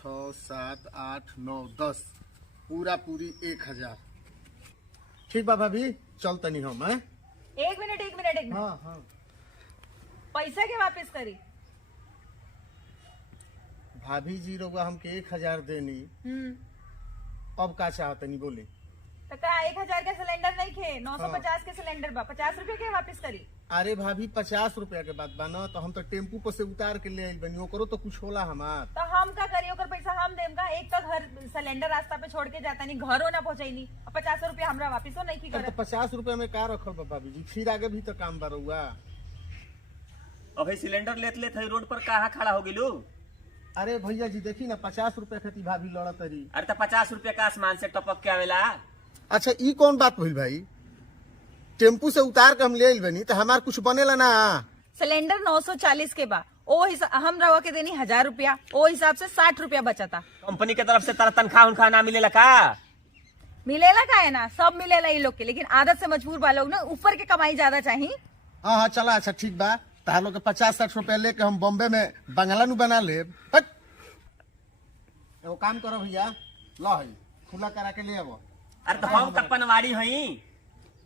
6, 7, 8, 9, 10 पूरा पूरी 1000। ठीक बा भाभी, चल तनी हम है। एक मिनट। हाँ। पैसा के वापस करी? भाभी जी रोगा हमके 1000 देनी, अब का चाहतनी बोले? तो का 1000 का सिलेंडर नहीं खे, 950 के सिलेंडर बा, 50 रुपए के वापस करी? अरे भाभी 50 रुपया के बात बा ना, तो हम तो टेम्पू पर से उतार के ले आइल बनी, ओकरो तो कुछ होला हमार। तो हम का करी? ओकर पैसा हम देम का? एक तो घर सिलेंडर रास्ता पे छोड़ के जाता नहीं, घरों ना पहुंचाई, 50 रुपया हमरा वापिस नहीं की तो 50 रुपया में का रखल बा भाभी जी, फिर आगे भी तो काम बरुआ। अभी सिलेंडर लेत रोड पर कहाँ खड़ा हो गिलू? अरे भैया जी देखी ना, 50 रुपया खाती भाभी लड़त रही। अरे तो 50 रुपया का आसमान से टपक के आवेला? अच्छा ई कौन बात भइल भाई? टेम्पू से उतार के हम ले आइल बनी तो हमार कुछ बनेला ना? सिलेंडर 940 के बा, ओ हम रवा के देनी 1000 रुपया, ओ हिसाब से 60 रुपया बचता। कंपनी के तरफ से तारा तनख्वाह उनखा ना मिलेला का? मिलेला का है ना, सब मिलेला ये लोग के, लेकिन आदत से मजबूर बा लोग ना, ऊपर के कमाई ज्यादा चाहिए। हाँ चला, अच्छा ठीक बा, तार लोग के 50-60 रुपया लेके हम बॉम्बे में बंगला नु बना ले। एगो काम करो भैया, लो है खुला करा के ले आवो। अरे तो हम का पनवाड़ी हई,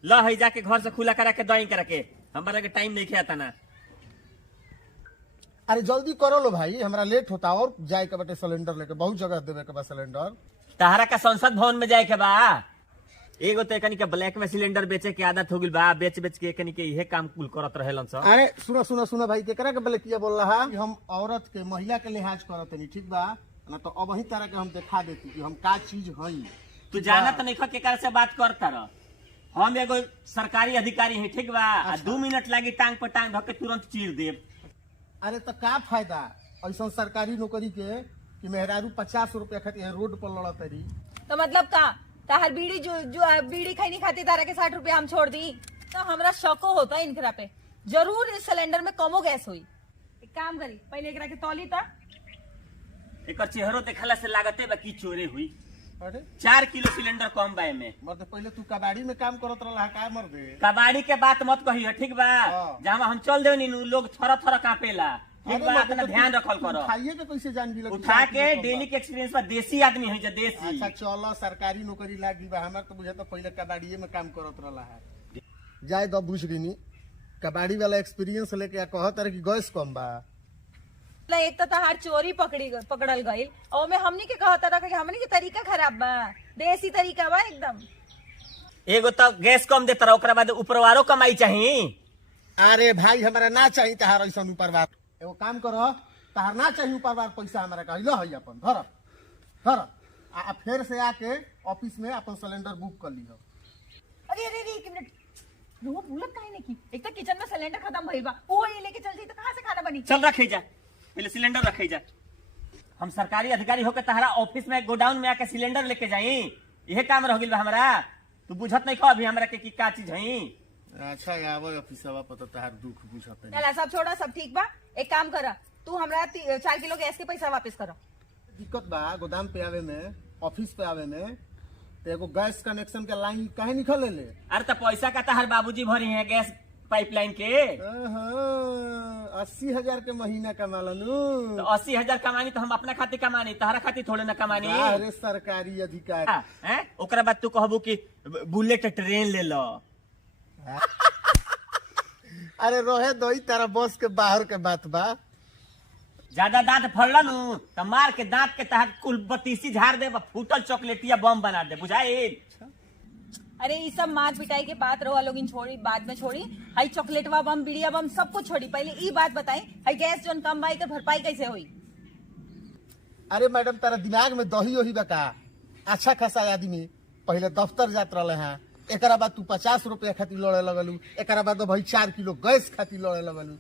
ल हई जाके घर से खुला करा के दही करा के, हमारा के टाइम नहीं खेता ना। अरे जल्दी करो लो भाई, हमरा लेट होता और जाए के बटे सिलेंडर लेके, बहुत जगह देवे के बा सिलेंडर। तहरा का संसद भवन में जाए के बा? एगो तो एकनी के ब्लैक में सिलेंडर बेचे के आदत हो गइल बा, बेच के एकनी के इहे काम कुल करत रहेलन सब। अरे सुनो भाई, केकरा के बोले किया बोल रहा कि हम औरत के महिला के लिहाज करत नहीं, ठीक बा ना? तो अब वही तरह के हम दिखा देती कि हम का चीज हई। तू जाना तो नहीं केकर से बात करता रह, हम एगो सरकारी अधिकारी हैं, ठीक बा? 2 मिनट लागी टांग पर टांग धके तुरंत चीर देब। अरे तो का फायदा ऐसा सरकारी नौकरी के कि मेहरारू 50 रुपया खातिर रोड पर लड़त रही? तो मतलब का ताहर बीड़ी जो बीड़ी खैनी खाती तारा के 60 रुपया हम छोड़ दी? तो हमरा शको होता है इनकरा पे, जरूर इस सिलेंडर में कमो गैस हुई। एक काम करी, पहले एकरा के तौली था, एकर चेहरो देखला से लागते बा की चोरी हुई। अरे 4 किलो सिलेंडर कम बा में। मर्द पहले तू कबाड़ी में काम करत रहा का मर्दे? कबाड़ी के बात मत कही, ठीक बा? जहाँ हम चल देनी लोग थोड़ा थोड़ा कांपेला, ठीक बा? अपना ध्यान रखल करो। उठाइए के कैसे जान गिला? उठा के डेली के एक्सपीरियंस पर देसी आदमी है, देसी। अच्छा चलो, सरकारी नौकरी लागी बा, हमार तो बुझा तो पहले कबाड़िए में काम करत रहा है। जाए दो बुझ गई, कबाड़ी वाला एक्सपीरियंस लेके कहत रहे कि गैस कम बा। एक तो ताहार चोरी पकड़ल गई, और मैं हमनी के कहता था कि हमनी के तरीका खराब बा, देसी तरीका बा एकदम। एगो तो गैस कम देता रहा, ओकरा बाद ऊपरवारो कमाई चाहिए। अरे भाई हमारा ना चाहिए तहार ऐसा ऊपरवार। एगो काम करो, तहार ना चाहिए ऊपरवार पैसा हमारा कहिलो है अपन धर आ फिर से आके ऑफिस में अपन सिलेंडर बुक कर लियो। अरे 1 मिनट, वो भूलत काहे नहीं की? एक तो किचन में सिलेंडर खत्म भइल बा, वो ये लेके चल जाई तो कहां से खाना बनी? चल रखे जा, पहले सिलेंडर रखे जा। हम सरकारी अधिकारी होकर तहरा ऑफिस में गोडाउन में आके सिलेंडर लेके जाई, यह काम रह गइल बा हमारा। तू बुझत नहीं खा अभी हमरा के का चीज हई? अच्छा आवे ऑफिसवा पता तहार दुख बुझत है। चला सब छोड़ा, सब ठीक बा। एक काम करा, तू हमरा 4 किलो गैस के पैसा वापस करो। दिक्कत बा गोदाम पे आवे में, ऑफिस पे आवे में, तो एगो गैस कनेक्शन के लाइन काहे निकल ले? अरे तो पैसा का तहर बाबूजी भरी है गैस पाइपलाइन के। 80,000 के महीना कमालू। तो 80,000 कमानी तो हम अपना खातिर कमानी, तहरा खातिर थोड़े ना कमानी। अरे सरकारी अधिकारी हैं? ओकरा बाद तू कहबू कि बुलेट ट्रेन ले लो। अरे रोहे दो तारा बस के बाहर के बात बा। ज्यादा दांत फड़ला नु तो मार के दांत के तहत कुल बत्तीसी झाड़ दे, फूटल चॉकलेटिया बम बना दे, बुझाइल? अरे ये सब मार पिटाई के बात रहा लोग छोड़ी, बाद में छोड़ी। हई चॉकलेटवा बम, बिड़िया बम सब कुछ छोड़ी, पहले ये बात बताई, हई गैस जोन कम भाई के भरपाई कैसे हुई? अरे मैडम तारा दिमाग में दही वही बका? अच्छा खासा आदमी पहले दफ्तर जात रहे हैं, एक बाद तू 50 रुपया खातिर लड़े लगलू, एक बाद भाई 4 किलो गैस खातिर लड़े लगलू।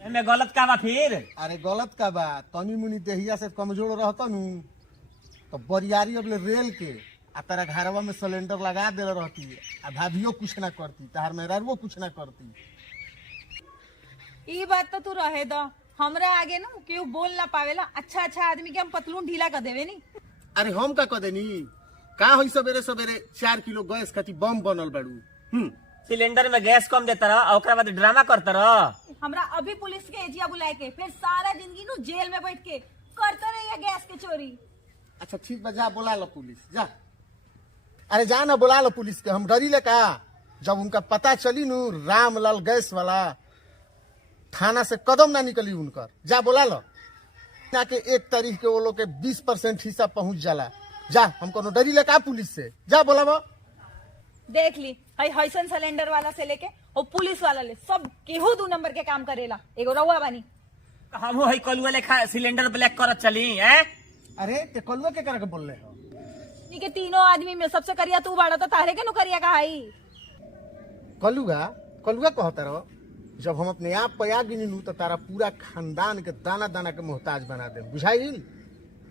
में गलत का बा फिर? अरे गलत का बा, तनी मुनी देहिया से कमजोर रहता नु तो बरियारी अब रेल के आ तारा घरवा में सिलेंडर लगा दे रहती, आ भाभियो कुछ ना करती, तार मेहरारुओ कुछ ना करती। ये बात तो तू रहे दो, हमरा आगे ना क्यों बोल ना पावेला। अच्छा आदमी के हम पतलून ढीला कर देवे नी। अरे हम का देनी का होई सवेरे सवेरे 4 किलो गैस खातिर बम बनल बाड़ू। सिलेंडर में गैस कम देता रहा, ओकरा बाद ड्रामा करता रहा। हमरा अभी पुलिस के एजिया बुलाए के, फिर सारा जिंदगी नु जेल में बैठ के करते रहिए गैस के चोरी। अच्छा ठीक बा, जा बुला लो पुलिस, जा। अरे जा ना, बुला लो पुलिस के, हम डरी ले का। जब उनका पता चली नू रामलाल गैस वाला, थाना से कदम ना निकली उनकर। जा बुला लो ना, के 1 तारीख के वो लोग के 20% हिस्सा पहुंच जाला। जा, हम कोनो डरी ले का पुलिस से, जा बुलावो। देख ली हईसन सिलेंडर वाला से लेके और पुलिस वाला ले सब केहू 2 नंबर के काम करेला। एगो रउआ बानी, हम है कलुआ लेखा सिलेंडर ब्लैक करत चली है। अरे ते कलुआ के करके बोल रहे हो? नी के तीनों आदमी में सबसे करिया तू बाड़ा, तो तारे के नु करिया का आई। कलुआ कलुआ कहता रहो। जब हम अपने आप पे आ गिनी तो तारा पूरा खानदान के दाना दाना के मोहताज बना दे, बुझाई।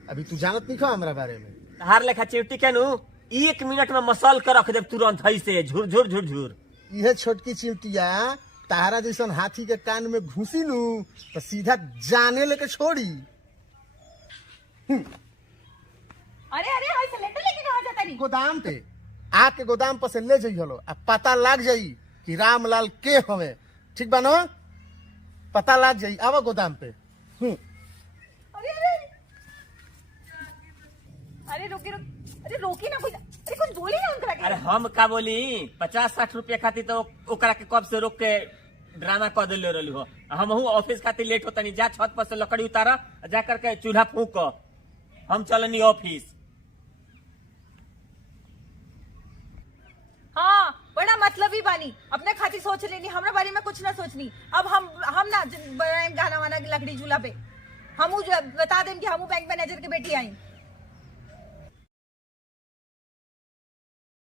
अभी तू जानत नहीं खो हमरा बारे में। तहार लेखा चिवटी के नु 1 मिनट में मसल कर रख दे तुरंत, है से झुर झुर झुर झुर। यह छोटकी चिमटिया तारा जैसन हाथी के कान में घुसी नू तो सीधा जाने लेके छोड़ी। अरे अरे हई सिलेंडर लेके कहां जाता नी? गोदाम पे आके गोदाम पर से ले जाइयो, अब पता लग जाई कि रामलाल के हवे। ठीक बा ना? पता लग जाई, आवा गोदाम पे। अरे अरे अरे रोकी अरे रोकी ना कोई, अरे कुछ बोली ना उनकरा के। अरे हम का बोली, 50-60 रुपया खातिर तो ओकरा के कब से रोक के ड्रामा कर दिले रहलू हो। हम ऑफिस खातिर लेट होता नहीं, जा छत पर से लकड़ी उतारा, जा करके चूल्हा फूक, हम चलनी ऑफिस। हाँ बड़ा मतलब ही बानी, अपने खातिर सोच लेनी, हमरा बारे में कुछ ना सोचनी। अब हम ना बनाएं गाना वाना लकड़ी चूल्हा पे। हम बता दें कि हम बैंक मैनेजर के बेटी आई।